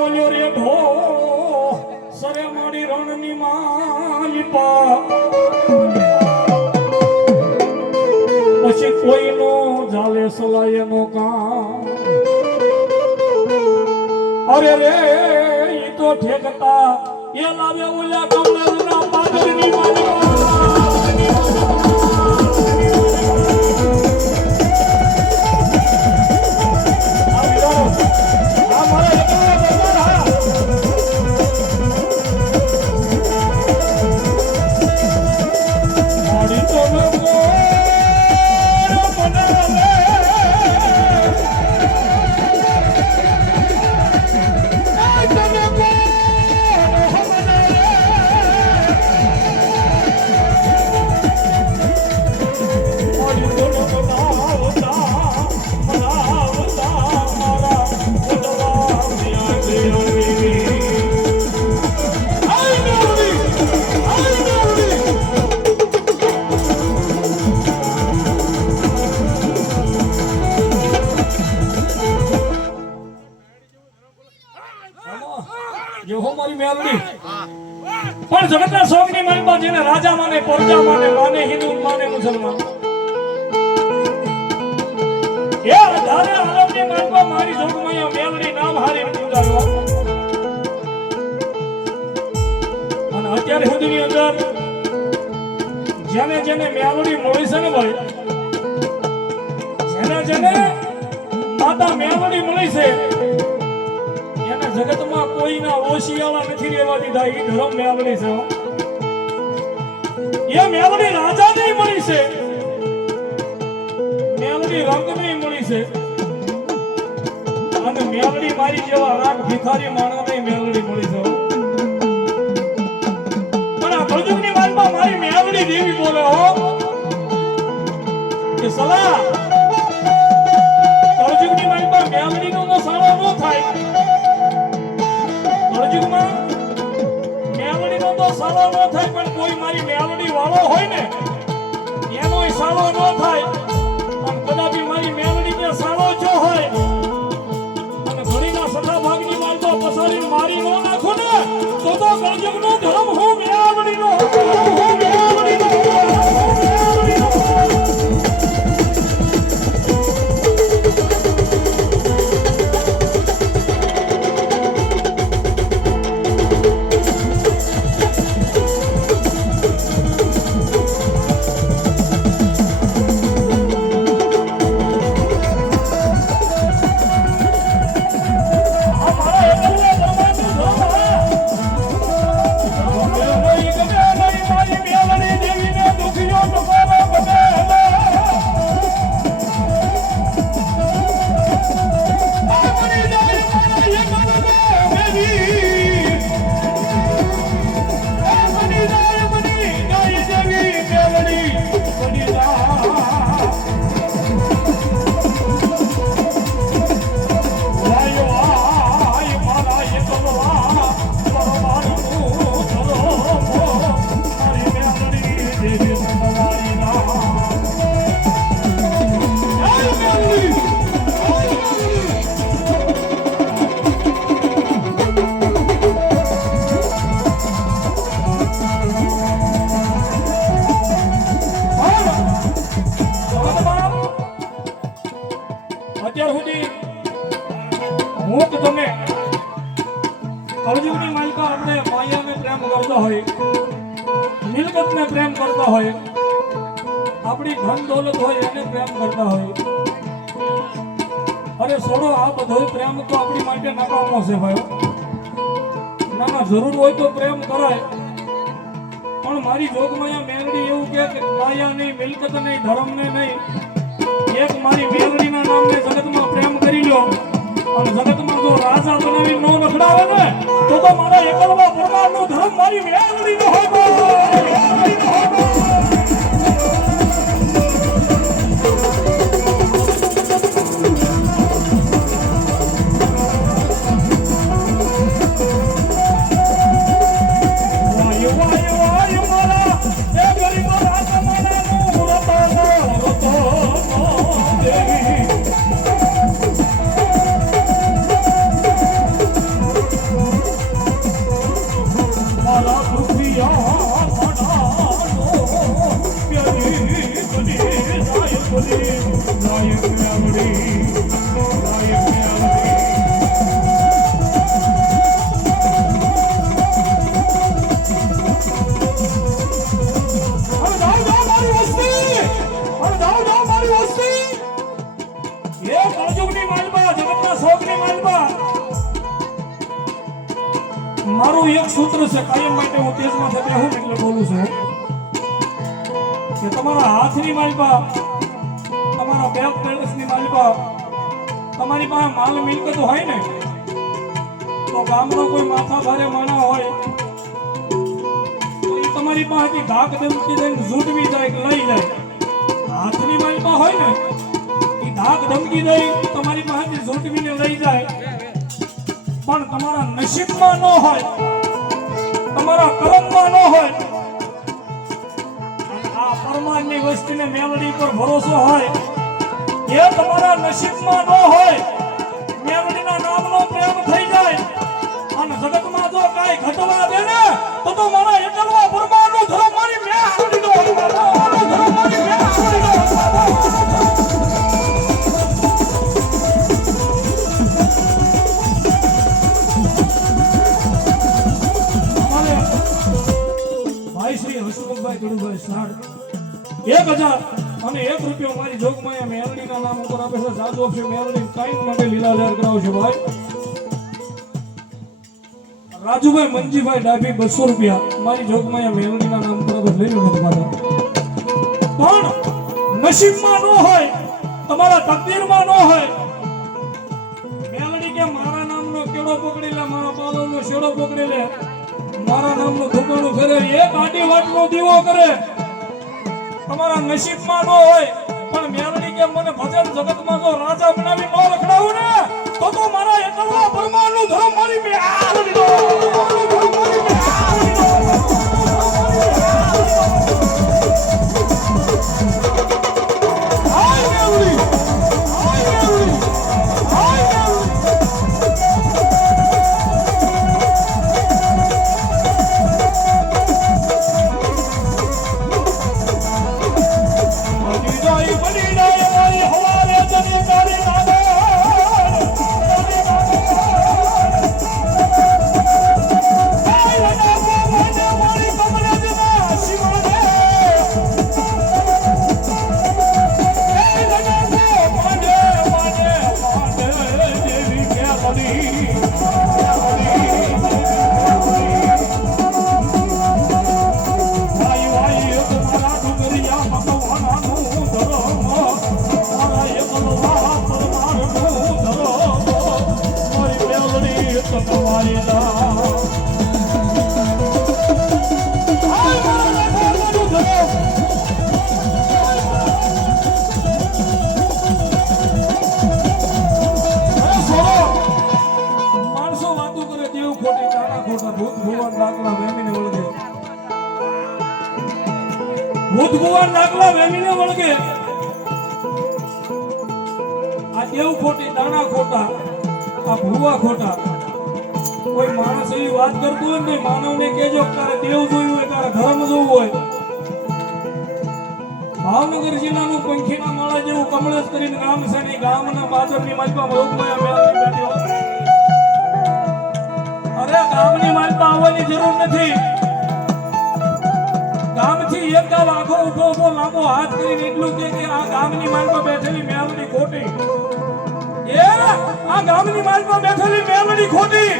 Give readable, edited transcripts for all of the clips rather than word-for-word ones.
ઓલ્યો રે ઢો સરે મારી રણની માલિપા પછી કોઈનો જાલે સલાય નો કામ અરે રે ઈ તો ઠેકતા એ લાવે ઓલા કમળના પાદરની માલિપા પણ જગતના શોકની માલિપા જેને રાજા માને પ્રજા માને હિન્દુ માને મુસલમાન એ આધારે આલમની માલિપા મારી જોગમૈયા મેલડી નામ હારીને પૂજાડવા અને અત્યારે સુધીની અંદર જેને જેને મેલડી મળી છે ને ભાઈ જેને માતા મેલડી મળી છે જગતમાં કોઈના ઓશિયાળા નથી રહેવા દીધા એ ધર્મ મેળવી છે એ મેળવી રાજા નહીં મળી છે મેળવી રંગ નહીં મળી છે અને મેળવી મારી જેવા રાગ ભિખારી માણસ નહીં મેળવી મળી છે પણ આ કળજુગની વાતમાં મારી મેળવી દેવી બોલે હો કે સલાહ કળજુગની વાતમાં મેળવીનો તો સારો ન થાય કળજુગમાં મેલડીનો તો સાલો ન થાય પણ કોઈ મારી મેલડી વાળો હોય ને એનોય સાલો ન થાય અને કદાપી મારી મેલડી ને સાલો જો હોય અને ઘણીના સદા ભાગની વાતો પસારીને મારી ન નાખો ને તો કળજુગનો ધર્મ હું મેલડીનો અત્યાર સુધી હું કે તમે કળજુગની માલિકા આપણે માયાને પ્રેમ કરતા હોય મિલકતને પ્રેમ કરતા હોય આપણી ધન દોલત હોય એને પ્રેમ કરતા હોય અરે છોડો આ બધો પ્રેમ તો આપણી માટે નકામો છે ભાઈ ના જરૂર હોય તો પ્રેમ કરાય પણ મારી જોગમાયા મેલડી એવું કે માયા નહીં મિલકત નહીં ધર્મ ને નહીં એક મારી મેલડીના નામને જગતમાં પ્રેમ કરી લો અને જગતમાં જો રાજા બનાવી નો નખડાવે ને તો મારા એકલવા પરમારનો ધર્મ મારી મેલડીનો હોય મારું એક સૂત્ર છે કાયમ માટે હું તેજમાં થતે હું એટલે બોલું છું કે તમારા હાથની માલપા તમારા બેંક બેલેન્સની માલપા તમારી પાસે માલ મિલકત હોય ને તો ગામનો કોઈ માથા ભારે માણા હોય તો એ તમારી પાસેથી ધાક ધમકી દઈને ઝૂંટવી જાય કે લઈ જાય હાથની માલપા હોય ને એ ધાક ધમકી દઈ તમારી પાસેથી ઝૂંટવીને લઈ જાય પણ તમારા નસીબમાં ન હોય તમારા કર્મમાં ન હોય આ પરમાનની વસ્તીને મેલડી પર ભરોસો હોય એ તમારા નસીબમાં ન હોય મેલડીના નામનો પ્રેમ થઈ જાય અને જગતમાં જો કાંઈ ઘટવા દે ને તો મારા એકલવા પરમાનનો ધર્મ મારી મેલડીનો ધર્મ મારી મેલડીનો સાડ 1000 અને 1 રૂપિયો મારી જોગમાયા મેલડીના નામ ઉપર આપે છે સાચો છે મેલડી કાંઈ માટે લીલા લહેર કરાવશે ભાઈ રાજુભાઈ મંજીભાઈ ડાભી 200 રૂપિયા મારી જોગમાયા મેલડીના નામ ઉપર આપે લઈ લો તમારા પણ નસીબમાં ન હોય તમારા તકદીરમાં ન હોય મેલડી કે મારા નામનો કેળો પકડી લે મારા બાલોનો શેડો પકડી લે મારા નામનું ધુકડું કરે એક આડી વાટનો દીવો કરે તમારા નસીબમાં ન હોય પણ મેલડી કે મને ભજન જગતમાં જો રાજા બનાવી ન રખડાવું ને તો મારા એકલવા પરમાનનું ધર્મ મારી મેલડીનો ભગવાન દાખલા વેમીને વળગે આ દેવ ખોટી દાણા ખોટા આ ભૂવા ખોટા કોઈ માણસ એવી વાત કરતું હોય ને માનવને કહેજો તારે દેવ જોયું હોય તારે ધર્મ જોવું હોય ભાવનગર જિલ્લાનું પંખીના માળા જેવું કમળેશ કરીને ગામ છે ને ગામના બાદરની માલપા લોકમાયા મેળવી બેઠો અરે ગામની માલપા આવવાની જરૂર નથી ગામથી એક ગામ આખો ઉભો લાંબો હાથ કરીને એટલું કે આ ગામની માલપા બેઠેલી મેલડી ખોટી એ આ ગામની માલપા બેઠેલી મેલડી ખોટી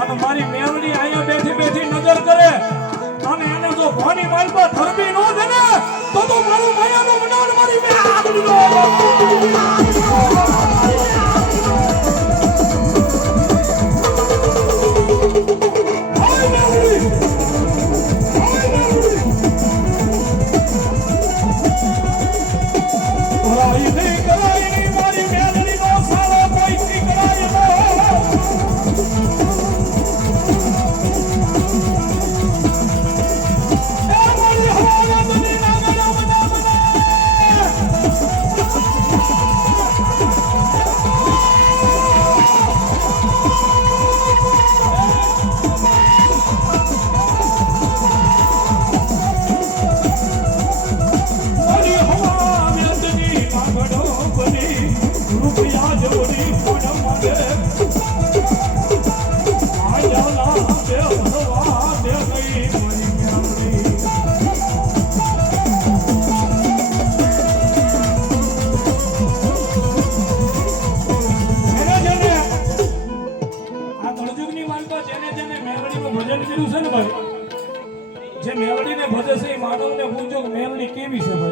અને મારી મેલડી અહીંયા બેઠી બેઠી નજર કરે અને એને જો ભવાની માલપા ધરબી નો દે ને તો મારું માયાનો મનાડ મારી મેલડીનો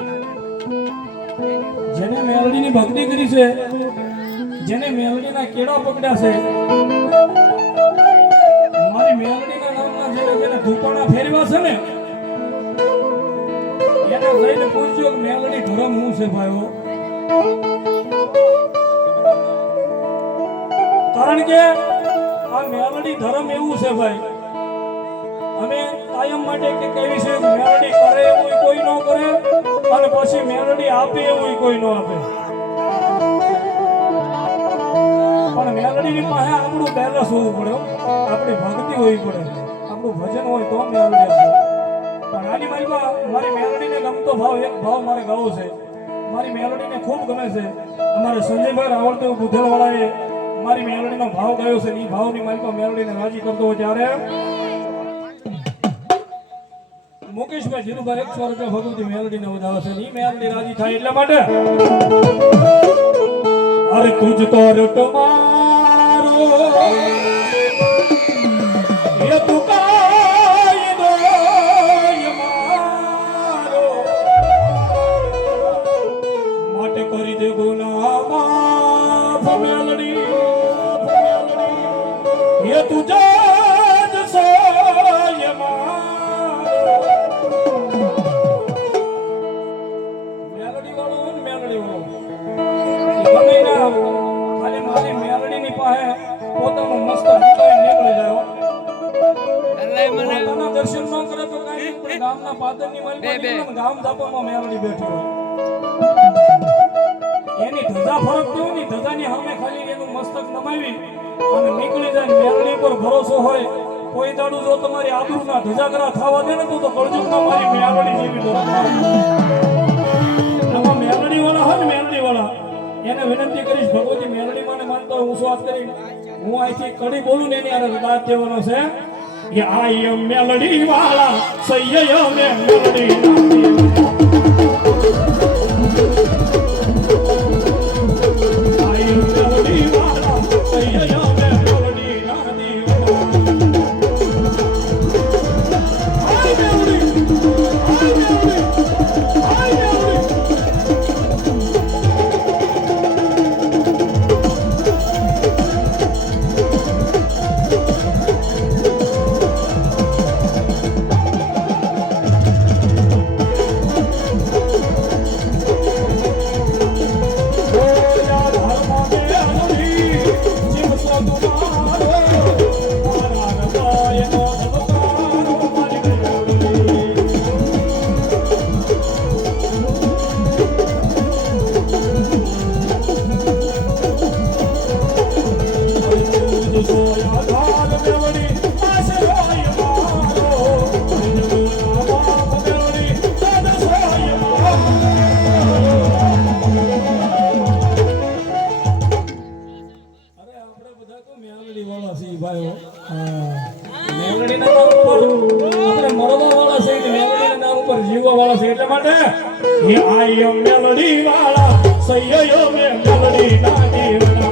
ભાઈ. જેને મેલડીની ભક્તિ કરી છે, જેને મેલડીના કેળા પકડ્યા છે, મારી મેલડીના નામના જેને ધૂપાણા ફેરવ્યા છે ને, એને જઈને પૂછજો કે મેલડી ધર્મ હું છે ભાઈઓ. કારણ કે આ મેલડી ધર્મ એવું છે ભાઈ, અમે કાયમ માટે કે કેવી છે મેલડી કરે એવું કોઈ ન કરે અને પછી મેલડી આપે એવું કોઈ ન આપે. પણ મેલડીની પાસે આપણું બેલેન્સ હોવું પડે, આપણી ભક્તિ હોવી પડે, આપણું ભજન હોય તો મેલડી આપે. પણ આની મારી મેલડીને ગમતો ભાવ એક ભાવ મારે ગાવો છે. મારી મેલડીને ખૂબ ગમે છે. અમારે સંજયભાઈ રાવળદેવ બુધેલવાળાએ મારી મેલડીનો ભાવ ગાયો છે. એ ભાવની મારી મેલડીને રાજી કરતો હોય ત્યારે મુકેશભાઈ ધીરુભાઈ 100 રૂપિયા ભગવતી મેલડીને વધાવે છે. એ મેલડી રાજી થાય એટલા માટે અરે તુજ તો રટ મારો એ તું કાય દો મારો માટે કરી દે ગુના માફ મેલડી એ તું જજ સોય મેલડી વાળો ને મેલડી વાળો ગમે ના ખાલી મારી મેલડીની પાસે પોતાનું મસ્તક ઉઠાવીને નીકળી જાય. પોતાના દર્શન ન કરે તો કાંઈ પણ ગામના પાદરની માલિક ગામ ધાપામાં મેલડી બેઠી હોય. એની ધજા ફરકતી હોય ને ધજાની સામે ખાલી એનું મસ્તક નમાવી અને નીકળી જાય. મેલડી પર ભરોસો હોય. કોઈ દાડું જો તમારી આબરૂના ધજાગરા થવા દે ને તો કળજુગમાં મારી મેલડી જેવી આમાં મેલડી વાળા હોય ને મેલડી વાળા એને વિનંતી કરીશ ભગવતી મેલડી માને માનતો હોય હું વાત કરી હું અહીંથી કડી બોલું ને એની આરે દાદ દેવાનો છે કે આય મેલડી વાળા સૈય મેલડી જીવવા વાળા છે એટલા માટે હે આય મેલડી વાળા સૈયો મે મેલડી ના દીવના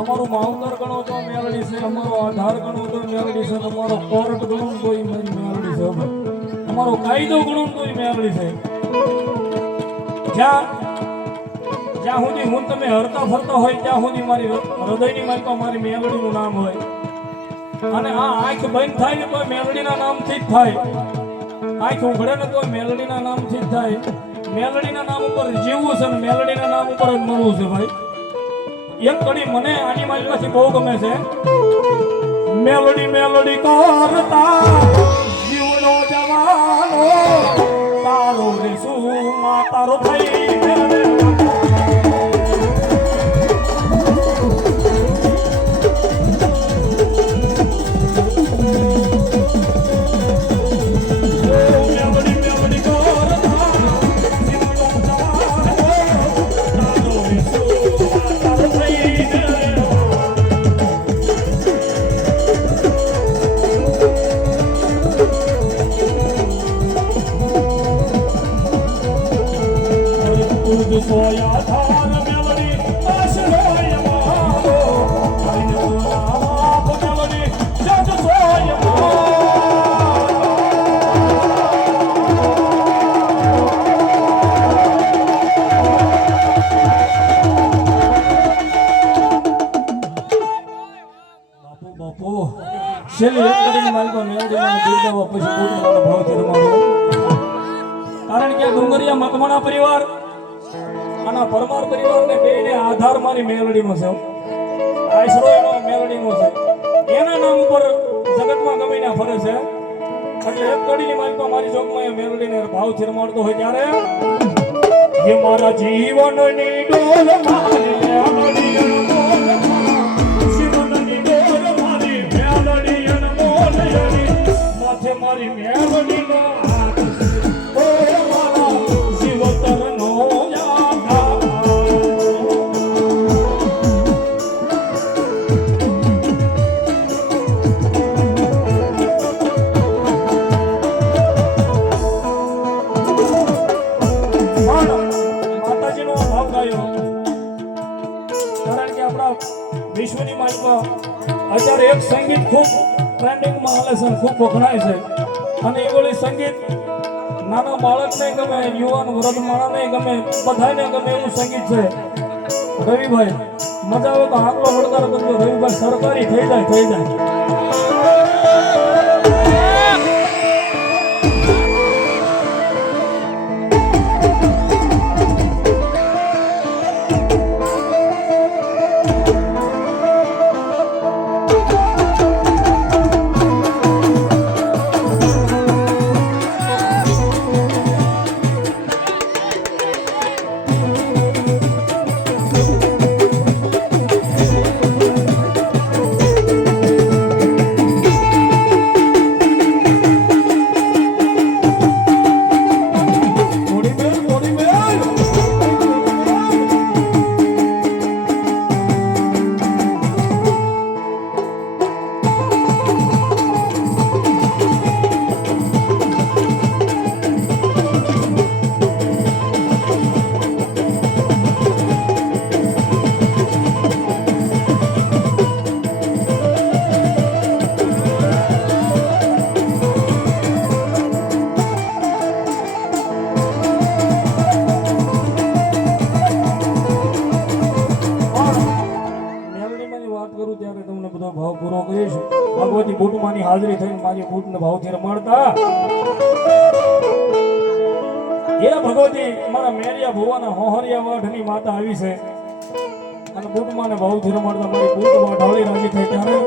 અમારું માવતર ગણો તો મેલડી છે, અમારો આધાર ગણો તો મેલડી છે, અમારો કોર્ટ ગણો તો મેલડી છે, અમારો કાયદો ગણો તો મેલડી છે. જ્યાં સુધી હું તમે હરતા ફરતા હોય ત્યાં સુધી મારી હૃદયની માલિકા મારી મેલડીનું નામ હોય. અને આ આંખ બંધ થાય ને તો મેલડીના નામથી જ થાય. આંખ ઉઘડે ને તો મેલડીના નામથી જ થાય. મેલડીના નામ ઉપર જીવવું છે ને મેલડીના નામ ઉપર જ મરવું છે ભાઈ. એક કડી મને આની માલિકાથી બહુ ગમે છે. મેલડી મેલડી કરતા જીવનો જવાનો તારો રે સુમા તારો ભાઈ સોયા ધાર મેલડી આશરોય મારો આઈનો નામ મેલડી જગ સોય બાપુ બાપુ છેલ્લી એક કડીની માલિકો મેલડી મને બિરદાવા પછી પૂર્ણનો ભાવ ધર્માડો કારણ કે ડુંગરિયા મકવાણા પરિવાર આના પરમાર પરિવારને બેને આધાર મારી મેલડીનો છે આશરો એનો મેલડીનો છે એના નામ ઉપર જગતમાં ગમીને ફરે છે એટલે એક કડીની માલિકો મારી જોગમાં એ મેલડીને ભાવ થિરમાડતો હોય ત્યારે કે મારા જીવનની ડોલ મારી મેલડી જીવનની ડોલ મારી મેલડી અને મોલડી માથે મારી મેલડીનો હાથ ઓ મારા જીવતરનો વિશ્વની માલિકા અત્યારે એક સંગીત ખૂબ ટ્રેન્ડિંગમાં હાલે છે ખૂબ વખણાય છે અને એ બોલી સંગીત નાના બાળકને ગમે યુવાન વૃદ્ધ માણસને ગમે બધાને ગમે એવું સંગીત છે રવિભાઈ મજા આવે તો આટલો વડકાર કરજો રવિભાઈ સરકારી થઈ જાય ભગવતી બુટમાની હાજરી થઈને મારી બુટને ભાવથી રમાડતા એ ભગવતી મારા મેરિયા ભુવાના હોહરિયા વાઢની માતા આવી છે અને બુટમાને ભાવથી રમાડતા મારી બુટ વાઢાળી રાજી થઈ ત્યારે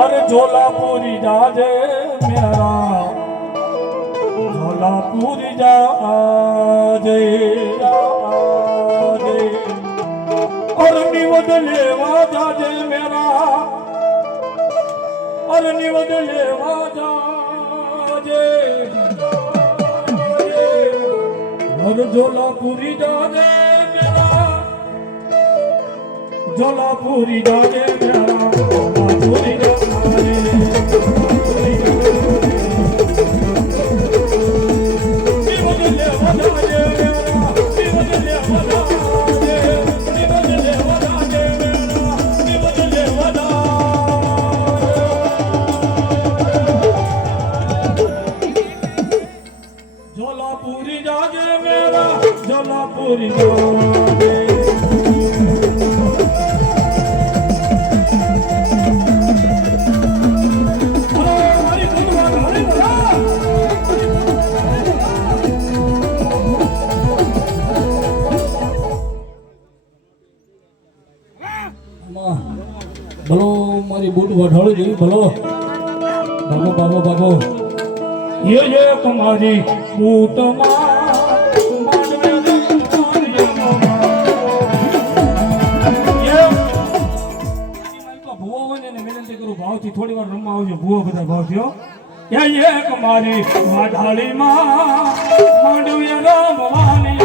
અરે ઝોલાપુરી જાજે મેરા ઝોલાપુરી જાજે और निवद लेवा जाजे मेरा और निवद लेवा जाजे और झोलापुरी जाजे मेरा झोलापुरी जाजे मेरा झोलापुरी जाजे निवद लेवा जाजे मेरा निवद लेवा जाजे झोलापुरी जाजे ભલો મારી બૂટ વઢાળી ગઈ ભલો ભાગો ભાગો ભાગો ये तुम्हारी बूट વિનંતી કરું ભાવથી થોડી વાર રમવા આવજો ભૂવો બધા ભાવથી એક મારી વાઢાળીમાં માંડવીએ રમવાની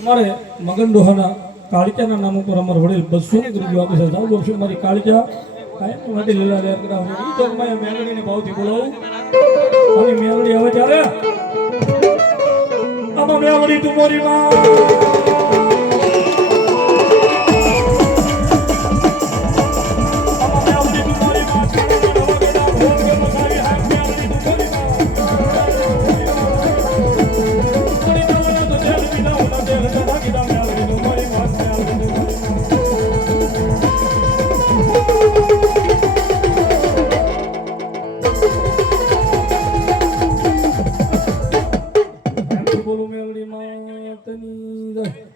અમારે મગન ડોહાના કાળિચાના નામ ઉપર અમારા વડીલ 200 રૂપિયા આપે છે જાવ બક્ષો મારી કાળિચા કાયમ માટે લીલા લેર કરાવે ઈ તો મેં મેલડીને ભાવથી બોલાવું અને મેલડી હવે ચાલે આમાં મેલડી તું મોરી માં બોલો મેલડી માં તની